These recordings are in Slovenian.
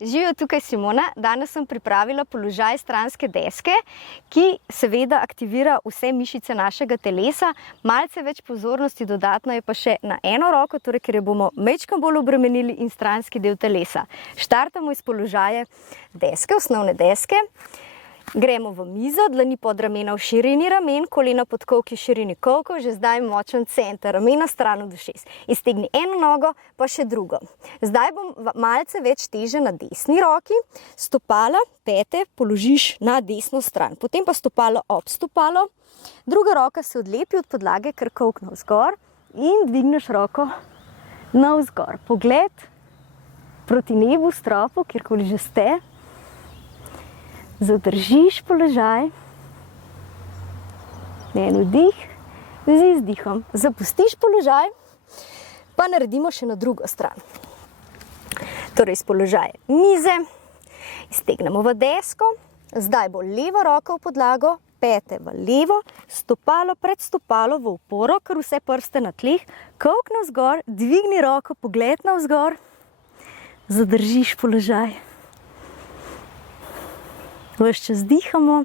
Živijo, tukaj Simona. Danes sem pripravila položaj stranske deske, ki seveda aktivira vse mišice našega telesa. Malce več pozornosti dodatno je pa še na eno roko, torej ker jo bomo majčkeno bolj obremenili in stranski del telesa. Štartamo iz položaja deske, osnovne deske. Gremo v mizo, dlani pod ramena v širini ramen, kolena pod kolki v širini kolkov, že zdaj močen center, ramena stran od ušes. Iztegni eno nogo, pa še drugo. Zdaj bom malce več teže na desni roki, stopala, pete položiš na desno stran, potem pa stopalo ob stopalo, druga roka se odlepi od podlage, kar kolk navzgor in dvigneš roko navzgor. Pogled proti nebu, stropu, kjerkoli že ste. Zadržiš položaj, en vdih, z izdihom zapustiš položaj, pa naredimo še na drugo stran. Torej iz položaja mize, iztegnemo v desko, zdaj bo levo roko v podlago, pete v levo, stopalo pred stopalo v oporo, ker vse prste na tleh, kolk navzgor, dvigni roko, pogled navzgor, zadržiš položaj. Ves čas dihamo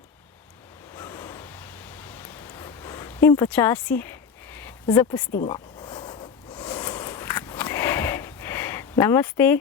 in počasi zapustimo. Namaste.